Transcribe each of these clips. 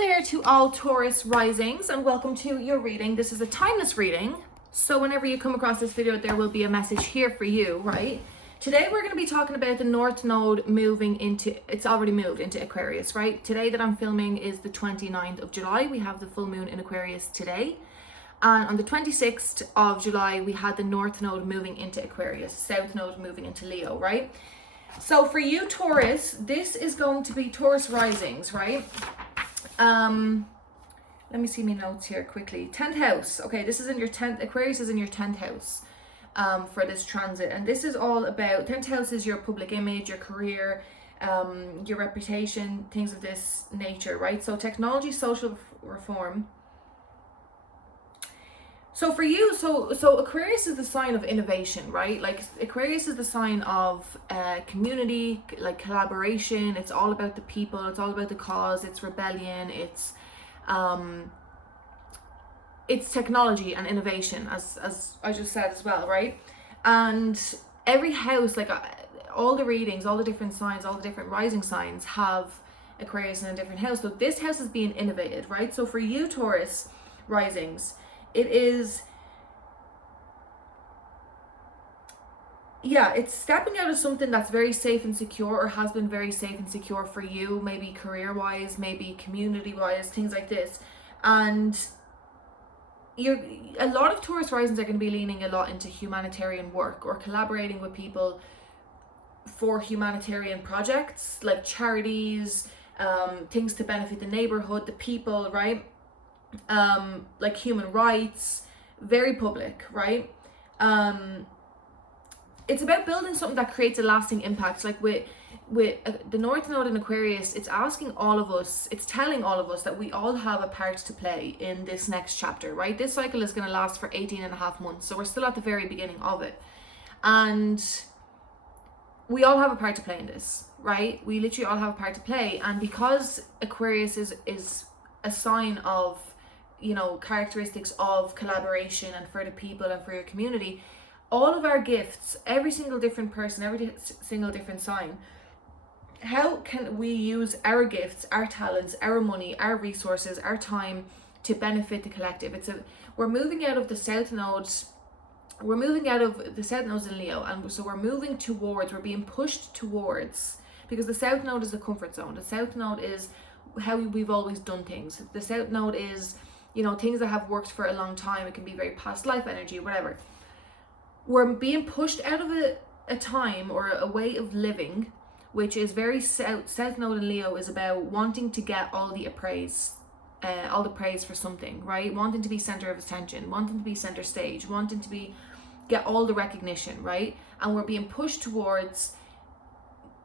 there to all Taurus risings, and welcome to your reading. This is a timeless reading, so whenever you come across this video, there will be a message here for you, right? Today we're going to be talking about the North Node moving into, it's already moved into Aquarius, right? Today that I'm filming is the 29th of July. We have the full moon in Aquarius today. And on the 26th of July, we had the North Node moving into Aquarius, South Node moving into Leo, right? So for you, Taurus, this is going to be Taurus risings, right? Let me see my notes here quickly. 10th house. Okay, this is in your 10th, Aquarius is in your 10th house for this transit. And this is all about, 10th house is your public image, your career, your reputation, things of this nature, right? So technology, social reform. So for you, so Aquarius is the sign of innovation, right? Like Aquarius is the sign of community, like collaboration. It's all about the people. It's all about the cause. It's rebellion. It's technology and innovation, as I just said as well, right? And every house, like all the readings, all the different signs, all the different rising signs have Aquarius in a different house. So this house is being innovated, right? So for you, Taurus risings, it is, yeah, it's stepping out of something that's very safe and secure, or has been very safe and secure for you, maybe career-wise, maybe community-wise, things like this. And a lot of Taurus risings are going to be leaning a lot into humanitarian work or collaborating with people for humanitarian projects, like charities, things to benefit the neighborhood, the people, right? Like human rights, very public, right? It's about building something that creates a lasting impact. Like with the North Node in Aquarius, it's asking all of us, it's telling all of us that we all have a part to play in this next chapter, right? This cycle is going to last for 18 and a half months, so we're still at the very beginning of it, and we all have a part to play in this, right? We literally all have a part to play. And because Aquarius is a sign of, you know, characteristics of collaboration and for the people and for your community, all of our gifts, every single different person, every single different sign, how can we use our gifts, our talents, our money, our resources, our time to benefit the collective? We're moving out of the South Nodes. We're moving out of the South Nodes in Leo, and so we're moving towards, we're being pushed towards, because the South Node is the comfort zone. The South Node is how we've always done things. The South Node is, you know, things that have worked for a long time. It can be very past life energy, whatever. We're being pushed out of a time or a way of living, which is very South Node in Leo is about wanting to get all the praise for something, right? Wanting to be center of attention, wanting to be center stage, wanting to get all the recognition, right? And we're being pushed towards,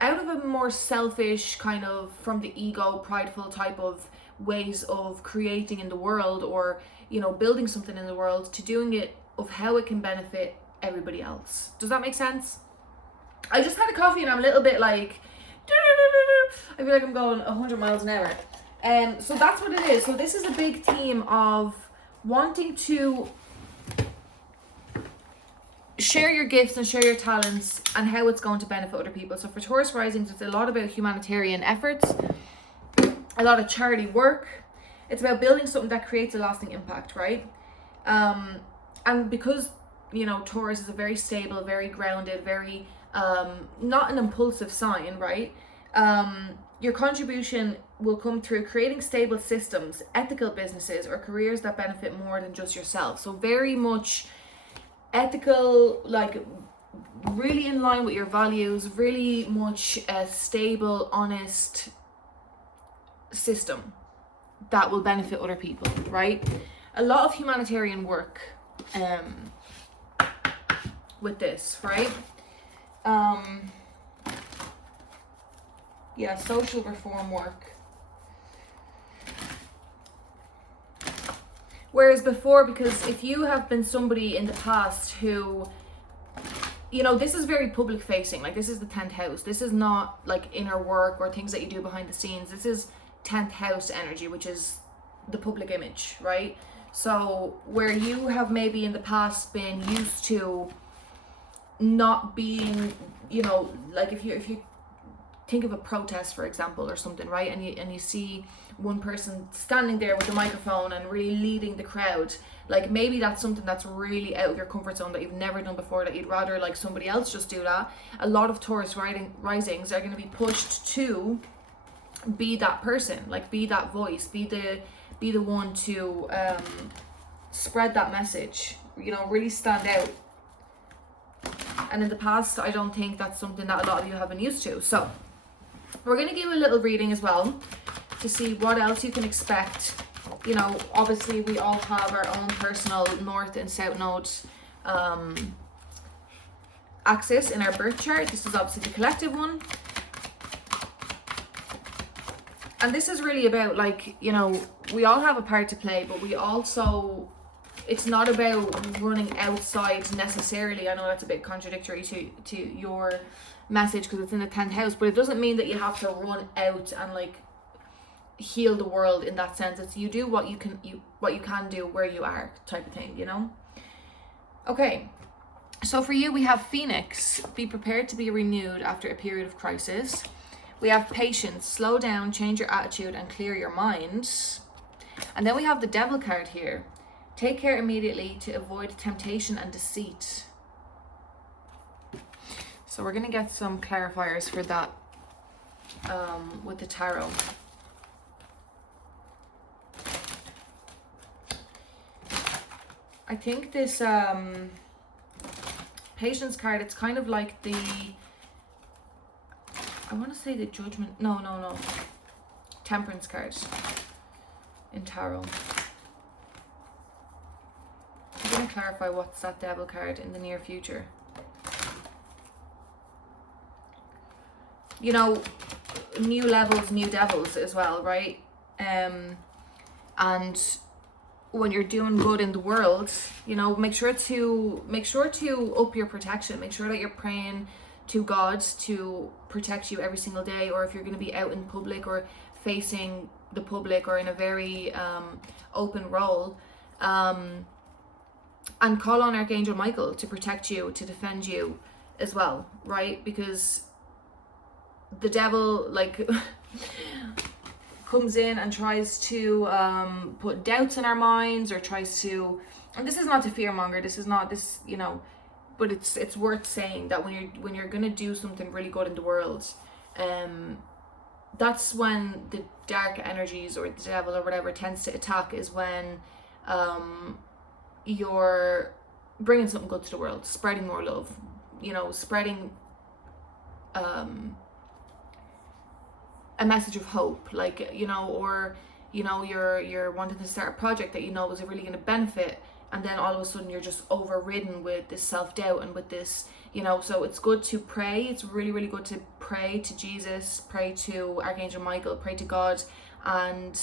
out of a more selfish kind of, from the ego, prideful type of ways of creating in the world, or, you know, building something in the world, to doing it of how it can benefit everybody else. Does that make sense? I just had a coffee and I'm a little bit like, I feel like I'm going 100 miles an hour. So that's what it is. So this is a big theme of wanting to share your gifts and share your talents and how it's going to benefit other people. So for Taurus risings, it's a lot about humanitarian efforts, a lot of charity work. It's about building something that creates a lasting impact, right? And because, you know, Taurus is a very stable, very grounded, very not an impulsive sign, right? Your contribution will come through creating stable systems, ethical businesses, or careers that benefit more than just yourself. So very much ethical, like really in line with your values, really much a stable, honest system that will benefit other people, right? A lot of humanitarian work with this, right? Yeah, social reform work. Whereas before, because if you have been somebody in the past who, you know, this is very public facing, like this is the 10th house. This is not like inner work or things that you do behind the scenes. This is 10th house energy, which is the public image, right? So where you have maybe in the past been used to not being, you know, like if you think of a protest, for example, or something, right? And you see one person standing there with a microphone and really leading the crowd. Like, maybe that's something that's really out of your comfort zone that you've never done before, that you'd rather like somebody else just do that. A lot of Taurus risings are going to be pushed to be that person, like be that voice, be the one to spread that message, you know, really stand out. And in the past, I don't think that's something that a lot of you have been used to. So we're going to give a little reading as well to see what else you can expect. You know, obviously we all have our own personal north and south node axis in our birth chart. This is obviously the collective one. And this is really about, like, you know, we all have a part to play, but we also, it's not about running outside necessarily. I know that's a bit contradictory to your message because it's in the 10th house, but it doesn't mean that you have to run out and like heal the world in that sense. It's you do what you can do where you are, type of thing, you know. Okay, so for you we have Phoenix, be prepared to be renewed after a period of crisis. We have patience, slow down, change your attitude and clear your mind. And then we have the Devil card here, take care immediately to avoid temptation and deceit. So we're going to get some clarifiers for that with the tarot. I think this patience card, it's kind of like the, I want to say the judgment, no, temperance card in tarot. I'm going to clarify what's that Devil card in the near future. You know, new levels, new devils as well, right? And when you're doing good in the world, you know, make sure to up your protection. Make sure that you're praying to God to protect you every single day, or if you're going to be out in public or facing the public or in a very open role, and call on Archangel Michael to protect you, to defend you as well, right? Because the devil, like, comes in and tries to put doubts in our minds, or tries to, and this is not to fearmonger, this is not this, you know, but it's worth saying that when you're gonna do something really good in the world, that's when the dark energies or the devil or whatever tends to attack, is when you're bringing something good to the world, spreading more love, you know, spreading a message of hope, like, you know, or, you know, you're wanting to start a project that you know is really going to benefit, and then all of a sudden you're just overridden with this self-doubt and with this, you know. So it's good to pray. It's really, really good to pray to Jesus, pray to Archangel Michael, pray to God, and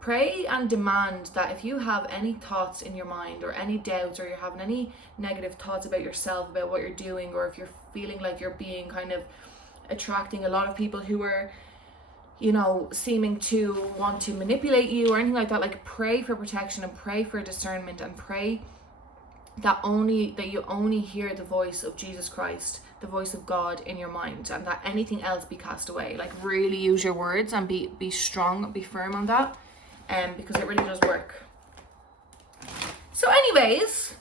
pray and demand that if you have any thoughts in your mind or any doubts, or you're having any negative thoughts about yourself, about what you're doing, or if you're feeling like you're being kind of attracting a lot of people who are, you know, seeming to want to manipulate you or anything like that, like, pray for protection and pray for discernment, and pray that you only hear the voice of Jesus Christ, the voice of God in your mind, and that anything else be cast away. Like, really use your words and be strong, be firm on that, because it really does work. So anyways,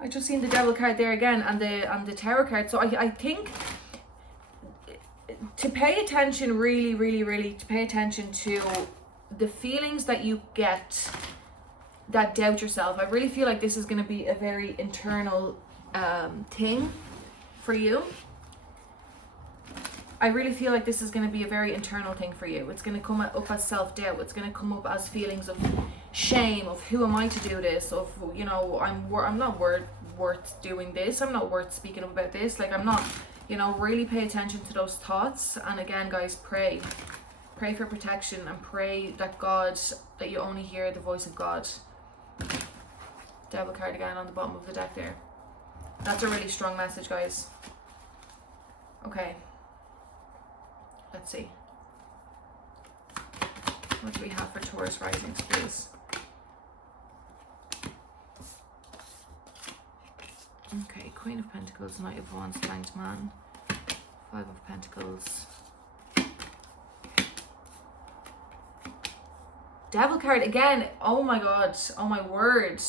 I just seen the Devil card there again, and the Tower card. So I think to pay attention, really to pay attention to the feelings that you get that doubt yourself. I really feel like this is going to be a very internal thing for you. I really feel like this is going to be a very internal thing for you. It's going to come up as self-doubt. It's going to come up as feelings of shame, of who am I to do this, of, you know, I'm not worth doing this, I'm not worth speaking up about this, like, I'm not, you know. Really pay attention to those thoughts. And again, guys, pray for protection, and pray that you only hear the voice of God. Devil card again on the bottom of the deck there. That's a really strong message, guys. Okay, let's see, what do we have for Taurus risings, please? Okay, Queen of Pentacles, Knight of Wands, Hanged Man, Five of Pentacles. Devil card again. Oh my god. Oh my word.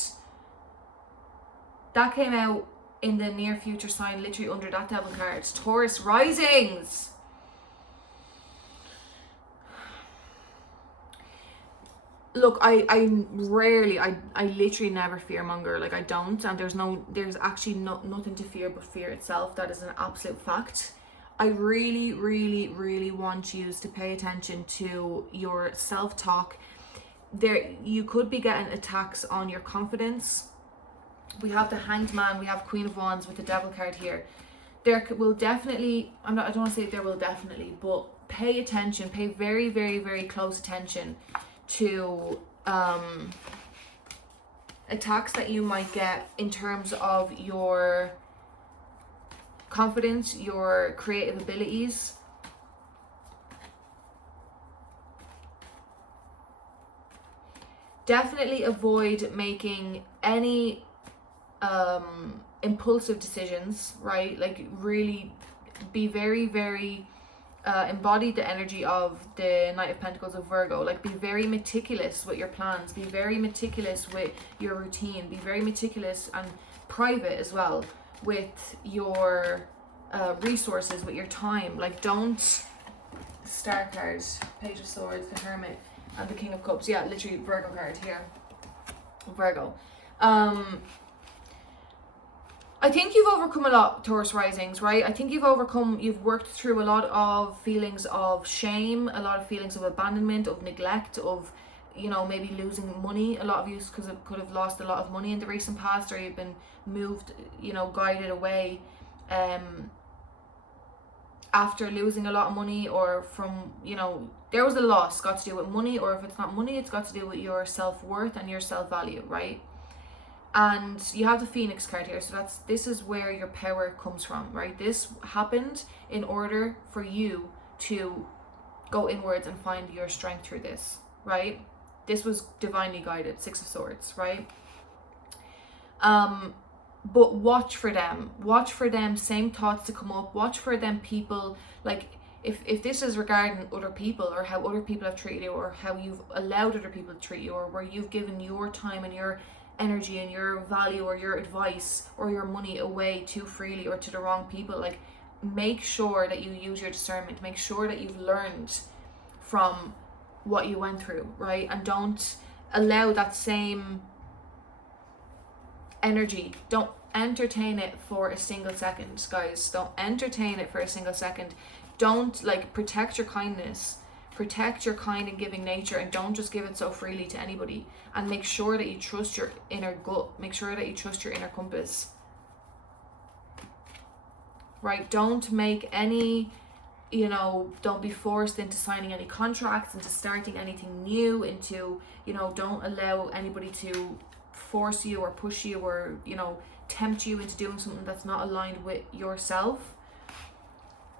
That came out in the near future sign, literally under that devil card. Taurus risings. Look, I rarely, I literally never fearmonger. Like, I don't, and there's actually nothing to fear but fear itself. That is an absolute fact. I really, really, really want you to pay attention to your self-talk. There, you could be getting attacks on your confidence. We have the Hanged Man, we have Queen of Wands with the Devil card here. There will definitely, I don't want to say there will definitely, but pay attention, pay very, very, very close attention to attacks that you might get in terms of your confidence, your creative abilities. Definitely avoid making any impulsive decisions, right? Like, really be very, very embody the energy of the Knight of Pentacles of Virgo. Like, be very meticulous with your plans, be very meticulous with your routine, be very meticulous and private as well with your resources, with your time. Like, don't, Star card, Page of Swords, the Hermit, and the King of Cups. Yeah, literally Virgo card here. Virgo. I think you've overcome a lot, Taurus risings, right? I think you've worked through a lot of feelings of shame, a lot of feelings of abandonment, of neglect, of, you know, maybe losing money. A lot of you could have lost a lot of money in the recent past, or you've been moved, you know, guided away after losing a lot of money, or from, you know, there was a loss got to do with money, or if it's not money, it's got to do with your self-worth and your self-value, right? And you have the Phoenix card here, so this is where your power comes from, right? This happened in order for you to go inwards and find your strength through this, right? This was divinely guided, Six of Swords, right? But watch for them, same thoughts to come up. Watch for them people, like, if this is regarding other people, or how other people have treated you, or how you've allowed other people to treat you, or where you've given your time and your energy and your value or your advice or your money away too freely or to the wrong people, like, make sure that you use your discernment, make sure that you've learned from what you went through, right? And don't allow that same energy, don't entertain it for a single second, guys. Don't entertain it for a single second. Don't, like, protect your kindness, protect your kind and giving nature, and don't just give it so freely to anybody. And make sure that you trust your inner gut, make sure that you trust your inner compass, right? Don't make any, you know, don't be forced into signing any contracts, into starting anything new, into, you know, don't allow anybody to force you or push you or, you know, tempt you into doing something that's not aligned with yourself.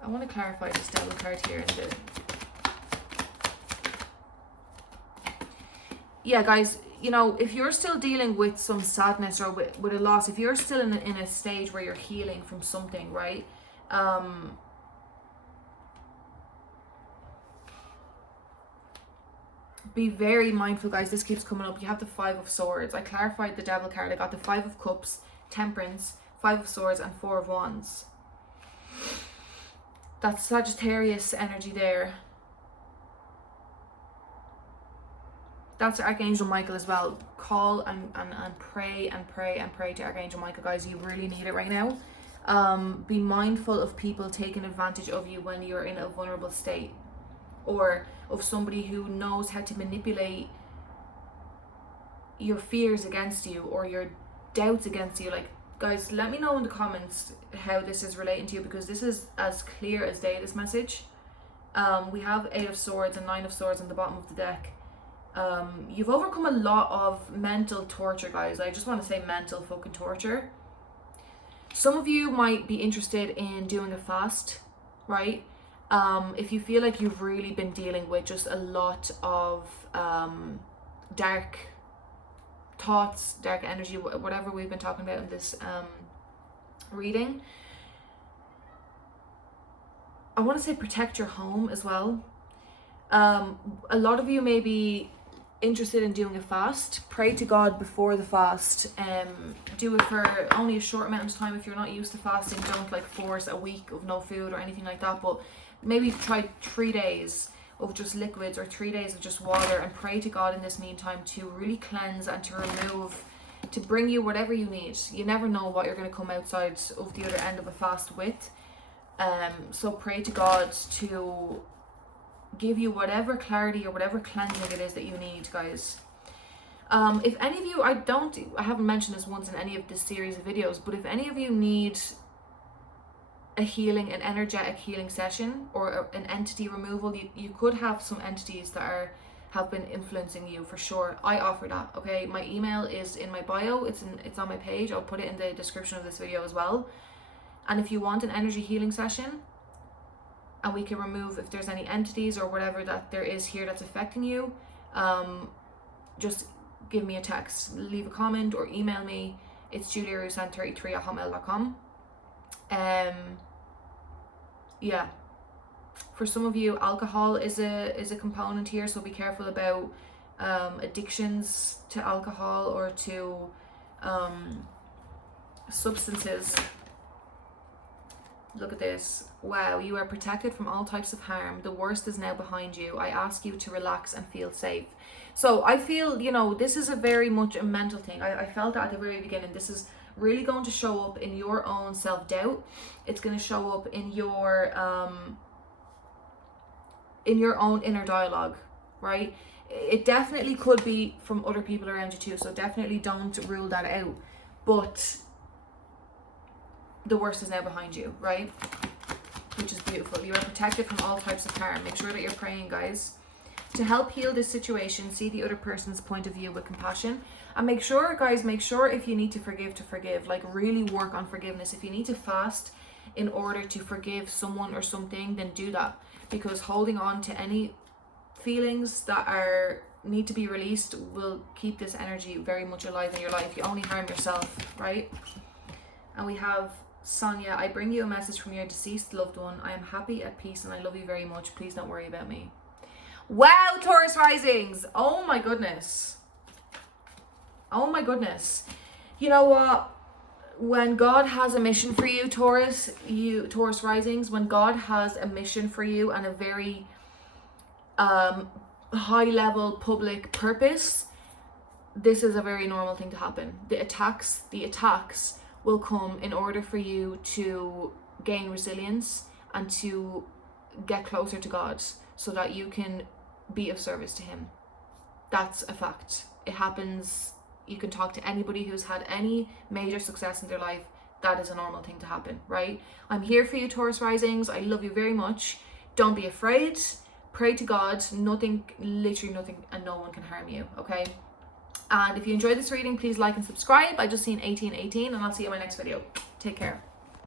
I want to clarify this Devil card here. Yeah, guys, you know, if you're still dealing with some sadness or with a loss, if you're still in a stage where you're healing from something, right? Be very mindful, guys. This keeps coming up. You have the Five of Swords. I clarified the Devil card. I got the Five of Cups, Temperance, Five of Swords, and Four of Wands. That's Sagittarius energy there. That's Archangel Michael as well. Call and pray and pray and pray to Archangel Michael, guys. You really need it right now. Be mindful of people taking advantage of you when you're in a vulnerable state, or of somebody who knows how to manipulate your fears against you or your doubts against you. Like, guys, let me know in the comments how this is relating to you, because this is as clear as day, this message. We have Eight of Swords and Nine of Swords on the bottom of the deck. You've overcome a lot of mental torture, guys. I just want to say mental fucking torture. Some of you might be interested in doing a fast, right? If you feel like you've really been dealing with just a lot of dark thoughts, dark energy, whatever we've been talking about in this reading, I want to say protect your home as well. A lot of you may be interested in doing a fast. Pray to God before the fast. Do it for only a short amount of time. If you're not used to fasting, don't like force a week of no food or anything like that, but maybe try 3 days of just liquids or 3 days of just water, and pray to God in this meantime to really cleanse and to remove, to bring you whatever you need. You never know what you're going to come outside of the other end of a fast with. So pray to God to give you whatever clarity or whatever cleansing it is that you need, guys. If any of you, I haven't mentioned this once in any of this series of videos, but if any of you need a healing, an energetic healing session, or an entity removal, you could have some entities that have been influencing you, for sure. I offer that, okay? My email is in my bio, it's on my page. I'll put it in the description of this video as well. And if you want an energy healing session, and we can remove if there's any entities or whatever that there is here that's affecting you, just give me a text, leave a comment, or email me. It's juliarusan33@hotmail.com. Yeah, for some of you, alcohol is a component here, so be careful about addictions to alcohol or to substances. Look at this. Wow, you are protected from all types of harm. The worst is now behind you. I ask you to relax and feel safe. So I feel, you know, this is a very much a mental thing. I felt that at the very beginning. This is really going to show up in your own self-doubt. It's going to show up in your own inner dialogue, right? It definitely could be from other people around you too, so definitely don't rule that out. But the worst is now behind you, right? Which is beautiful. You are protected from all types of harm. Make sure that you're praying, guys. To help heal this situation, see the other person's point of view with compassion. And make sure, guys, if you need to forgive. Like, really work on forgiveness. If you need to fast in order to forgive someone or something, then do that. Because holding on to any feelings that need to be released will keep this energy very much alive in your life. You only harm yourself, right? And we have Sonia, I bring you a message from your deceased loved one. I am happy, at peace, and I love you very much. Please don't worry about me. Wow, Taurus risings. Oh my goodness. Oh my goodness. You know what? When God has a mission for you, Taurus risings, when God has a mission for you and a very high level public purpose, this is a very normal thing to happen. The attacks will come in order for you to gain resilience and to get closer to God so that you can be of service to him. That's a fact. It happens. You can talk to anybody who's had any major success in their life. That is a normal thing to happen, right? I'm here for you, Taurus risings. I love you very much. Don't be afraid. Pray to God. Nothing, literally nothing, and no one can harm you, okay? And if you enjoyed this reading, please like and subscribe. I just seen 1818, and I'll see you in my next video. Take care.